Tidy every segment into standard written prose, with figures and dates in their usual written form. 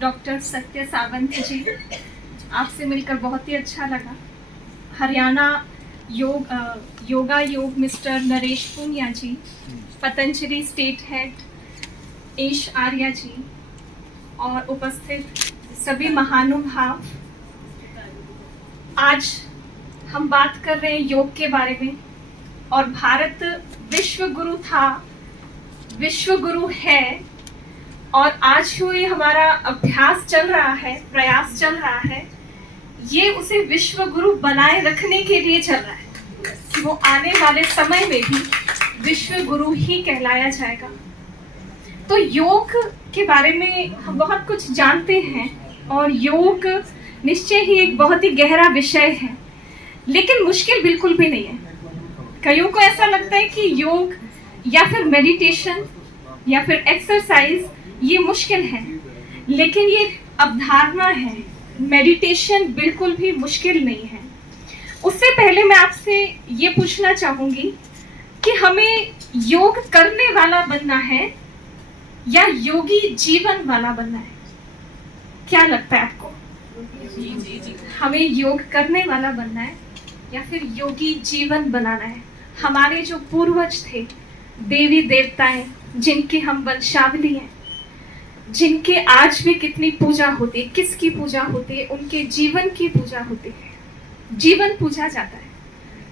Doctor सत्य सावंत जी, आपसे मिलकर बहुत ही अच्छा लगा। हरियाणा योगा योग मिस्टर नरेश पूनिया जी, पतंजलि स्टेट हेड ईश आर्या जी और उपस्थित सभी महानुभाव। आज हम बात कर रहे हैं योग के बारे में। और भारत विश्व गुरु था, विश्व गुरु है, और आज जो ये हमारा अभ्यास चल रहा है, प्रयास चल रहा है, ये उसे विश्व गुरु बनाए रखने के लिए चल रहा है कि वो आने वाले समय में भी विश्व गुरु ही कहलाया जाएगा। तो योग के बारे में हम बहुत कुछ जानते हैं और योग निश्चय ही एक बहुत ही गहरा विषय है, लेकिन मुश्किल बिल्कुल भी नहीं है। कईयों को ऐसा लगता है कि योग या फिर मेडिटेशन या फिर एक्सरसाइज ये मुश्किल है, लेकिन ये अवधारणा है। मेडिटेशन बिल्कुल भी मुश्किल नहीं है। उससे पहले मैं आपसे ये पूछना चाहूंगी कि हमें योग करने वाला बनना है या योगी जीवन वाला बनना है? क्या लगता है आपको? जी। हमें योग करने वाला बनना है या फिर योगी जीवन बनाना है? हमारे जो पूर्वज थे, देवी देवताएं जिनके हम वंशावली हैं, जिनके आज भी कितनी पूजा होती है, किसकी पूजा होती है? उनके जीवन की पूजा होती है। जीवन पूजा जाता है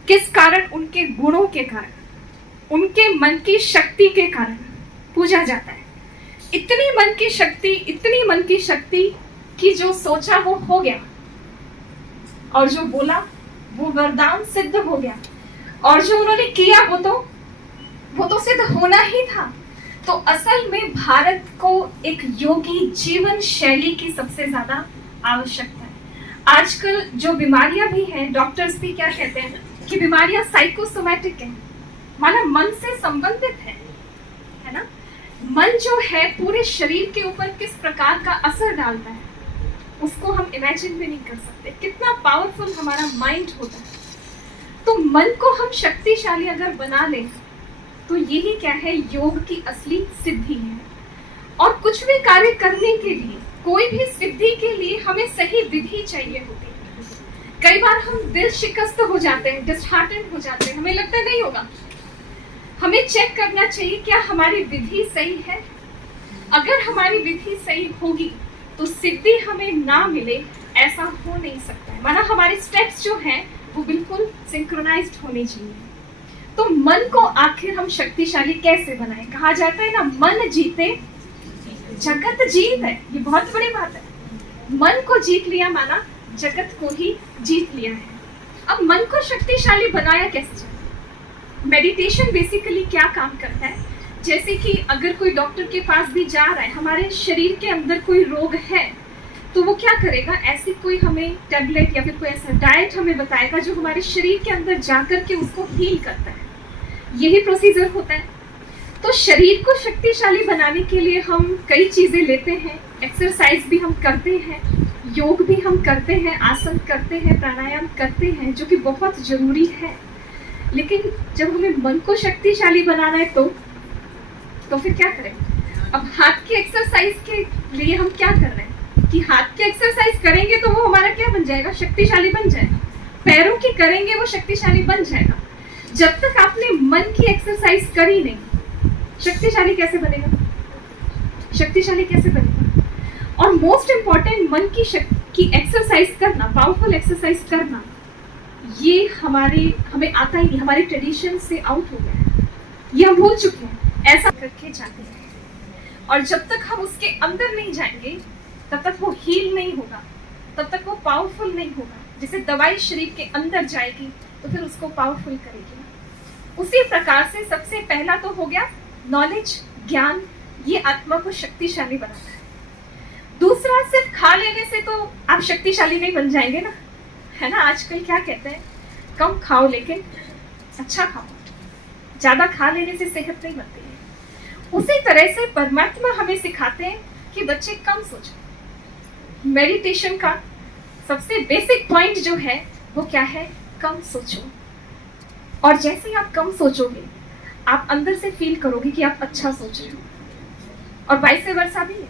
किस कारण? उनके गुणों के कारण, उनके मन की शक्ति के कारण पूजा जाता है। इतनी मन की शक्ति, इतनी मन की शक्ति कि जो सोचा वो हो गया, और जो बोला वो वरदान सिद्ध हो गया, और जो उन्होंने किया वो तो सिद्ध होना ही था। तो असल में भारत को एक योगी जीवन शैली की सबसे ज्यादा आवश्यकता है। आजकल जो बीमारियां भी हैं, डॉक्टर्स भी क्या कहते हैं कि बीमारियां साइकोसोमैटिक हैं, माना मन से संबंधित है ना। मन जो है पूरे शरीर के ऊपर किस प्रकार का असर डालता है, उसको हम इमेजिन भी नहीं कर सकते, कितना पावरफुल हमारा माइंड होता है। तो मन को हम शक्तिशाली अगर बना लें तो यही क्या है, योग की असली सिद्धि है। और कुछ भी कार्य करने के लिए, कोई भी सिद्धि के लिए हमें सही विधि चाहिए होती है। कई बार हम दिल शिकस्त हो जाते हैं, डिसहार्टेंड हो जाते हैं, हमें लगता है नहीं होगा। हमें चेक करना चाहिए क्या हमारी विधि सही है। अगर हमारी विधि सही होगी तो सिद्धि हमें ना मिले ऐसा हो नहीं सकता है। माना हमारे स्टेप्स जो हैं वो बिल्कुल सिंक्रोनाइज्ड होने चाहिए। तो मन को आखिर हम शक्तिशाली कैसे बनाएं? कहा जाता है ना, मन जीते जगत जीत है। ये बहुत बड़ी बात है। मन को जीत लिया माना जगत को ही जीत लिया है। अब मन को शक्तिशाली बनाया कैसे जाए? मेडिटेशन बेसिकली क्या काम करता है? जैसे कि अगर कोई डॉक्टर के पास भी जा रहा है, हमारे शरीर के अंदर कोई रोग है, तो वो क्या करेगा, ऐसी कोई हमें टैबलेट या फिर कोई ऐसा डाइट हमें बताएगा जो हमारे शरीर के अंदर जाकर के उसको हील करता है। यही प्रोसीजर होता है। तो शरीर को शक्तिशाली बनाने के लिए हम कई चीजें लेते हैं। एक्सरसाइज भी हम करते हैं, योग भी हम करते हैं, आसन करते हैं, प्राणायाम करते हैं, जो कि बहुत जरूरी है। लेकिन जब हमें मन को शक्तिशाली बनाना है तो फिर क्या करें? अब हाथ की एक्सरसाइज के लिए हम क्या कर रहे हैं कि हाथ की एक्सरसाइज करेंगे तो वो हमारा क्या बन जाएगा, शक्तिशाली बन जाएगा। पैरों की करेंगे वो शक्तिशाली बन जाएगा। जब तक आपने मन की एक्सरसाइज करी नहीं, शक्तिशाली कैसे बनेगा? शक्तिशाली कैसे बनेगा? और मोस्ट इंपॉर्टेंट, मन की एक्सरसाइज करना, पावरफुल एक्सरसाइज करना, ये हमें आता ही नहीं, हमारे ट्रेडिशन से आउट हो गया है। ये हम भूल चुके हैं, ऐसा करके जाते हैं। और जब तक हम उसके अंदर नहीं जाएंगे तब तक वो हील नहीं होगा, तब तक वो पावरफुल नहीं होगा। जैसे दवाई शरीर के अंदर जाएगी तो फिर उसको पावरफुल करेगी। उसी प्रकार से सबसे पहला तो हो गया नॉलेज, ज्ञान, ये आत्मा को शक्तिशाली बनाता है। दूसरा, सिर्फ खा लेने से तो आप शक्तिशाली नहीं बन जाएंगे ना, है ना। आजकल क्या कहते हैं, कम खाओ लेकिन अच्छा खाओ। ज्यादा खा लेने से सेहत नहीं बनती है। उसी तरह से परमात्मा हमें सिखाते हैं कि बच्चे कम सोचो। मेडिटेशन का सबसे बेसिक पॉइंट जो है वो क्या है, कम सोचो। और जैसे ही आप कम सोचोगे, आप अंदर से फील करोगे कि आप अच्छा सोच रहे हो। और वाइस वर्सा भी है।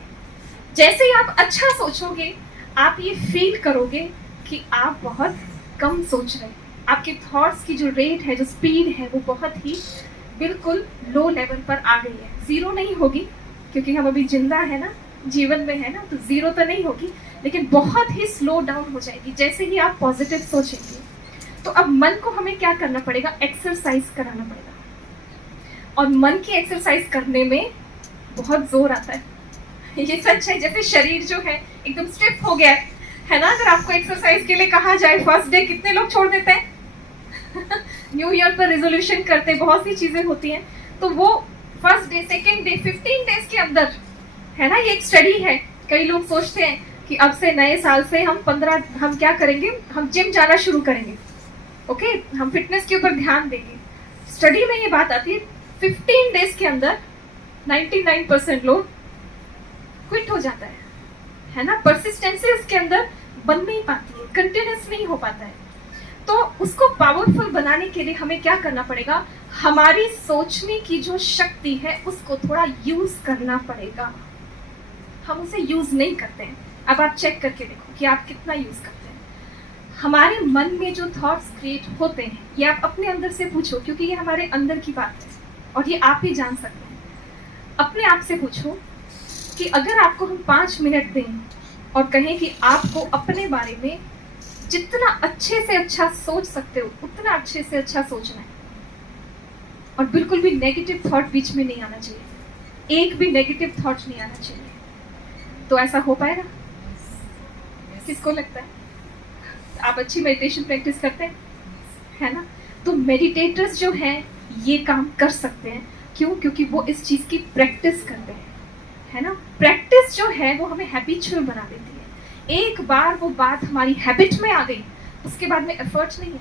जैसे ही आप अच्छा सोचोगे, आप ये फील करोगे कि आप बहुत कम सोच रहे हैं। आपके थॉट्स की जो रेट है, जो स्पीड है, वो बहुत ही बिल्कुल लो लेवल पर आ गई है। जीरो नहीं होगी क्योंकि हम अभी जिंदा है ना, जीवन में है ना, तो जीरो तो नहीं होगी, लेकिन बहुत ही स्लो डाउन हो जाएगी जैसे ही आप पॉजिटिव सोचेंगे। तो अब मन को हमें क्या करना पड़ेगा? एक्सरसाइज कराना पड़ेगा। और मन की एक्सरसाइज करने में बहुत जोर आता है। ये सच है। जैसे शरीर जो है एकदम स्टिफ हो गया है ना, अगर आपको एक्सरसाइज के लिए कहा जाए, फर्स्ट डे कितने लोग छोड़ देते हैं? न्यू ईयर पर रेजोल्यूशन करते, बहुत सी चीजें होती हैं, तो वो first day, second day, 15 days के अंदर, है ना, ये एक स्टडी है। कई लोग सोचते हैं कि अब से नए साल से हम क्या करेंगे? हम जिम जाना शुरू करेंगे, ओके, हम फिटनेस के ऊपर ध्यान देंगे। स्टडी में ये बात आती है 15 डेज के अंदर 99% लोग क्विट हो जाता है ना। परसिस्टेंसी उसके अंदर बन नहीं पाती है, कंटिन्यूस नहीं हो पाता है। तो उसको पावरफुल बनाने के लिए हमें क्या करना पड़ेगा? हमारी सोचने की जो शक्ति है उसको थोड़ा यूज करना पड़ेगा। हम उसे यूज नहीं करते हैं। अब आप चेक करके देखो कि आप कितना यूज करते हैं। हमारे मन में जो थॉट्स क्रिएट होते हैं, ये आप अपने अंदर से पूछो, क्योंकि ये हमारे अंदर की बात है और ये आप ही जान सकते हैं। अपने आप से पूछो कि अगर आपको हम 5 मिनट दें और कहें कि आपको अपने बारे में जितना अच्छे से अच्छा सोच सकते हो उतना अच्छे से अच्छा सोचना है, और बिल्कुल भी नेगेटिव थॉट बीच में नहीं आना चाहिए, एक भी नेगेटिव थॉट नहीं आना चाहिए, तो ऐसा हो पाएगा? किसको लगता है? आप अच्छी मेडिटेशन प्रैक्टिस करते हैं, है ना? तो मेडिटेटर्स जो हैं ये काम कर सकते हैं। क्यों? क्योंकि वो इस चीज की प्रैक्टिस करते हैं, है ना। प्रैक्टिस जो है वो हमें हैबिचुअल बना देती है। एक बार वो बात हमारी हैबिट में आ गई, उसके बाद में एफर्ट्स नहीं है,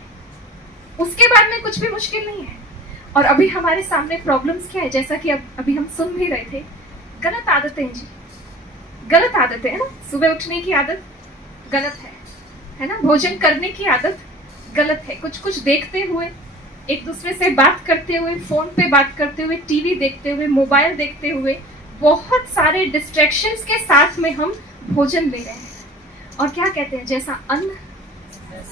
उसके बाद में कुछ भी मुश्किल नहीं है। और अभी हमारे सामने प्रॉब्लम्स क्या है? जैसा कि अभी हम सुन भी रहे थे, गलत आदतें जी, गलत आदतें है ना। सुबह उठने की आदत गलत है ना। भोजन करने की आदत गलत है। कुछ कुछ देखते हुए, एक दूसरे से बात करते हुए, फोन पे बात करते हुए, टीवी देखते हुए, मोबाइल देखते हुए, बहुत सारे डिस्ट्रैक्शंस के साथ में हम भोजन ले रहे हैं। और क्या कहते हैं? जैसा अन्न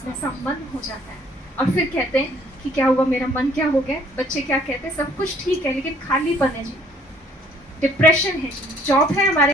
वैसा मन हो जाता है। और फिर कहते हैं कि क्या हुआ, मेरा मन क्या हो गया? बच्चे क्या कहते हैं? सब कुछ ठीक है लेकिन खालीपन है जी, डिप्रेशन है जी, जॉब है हमारे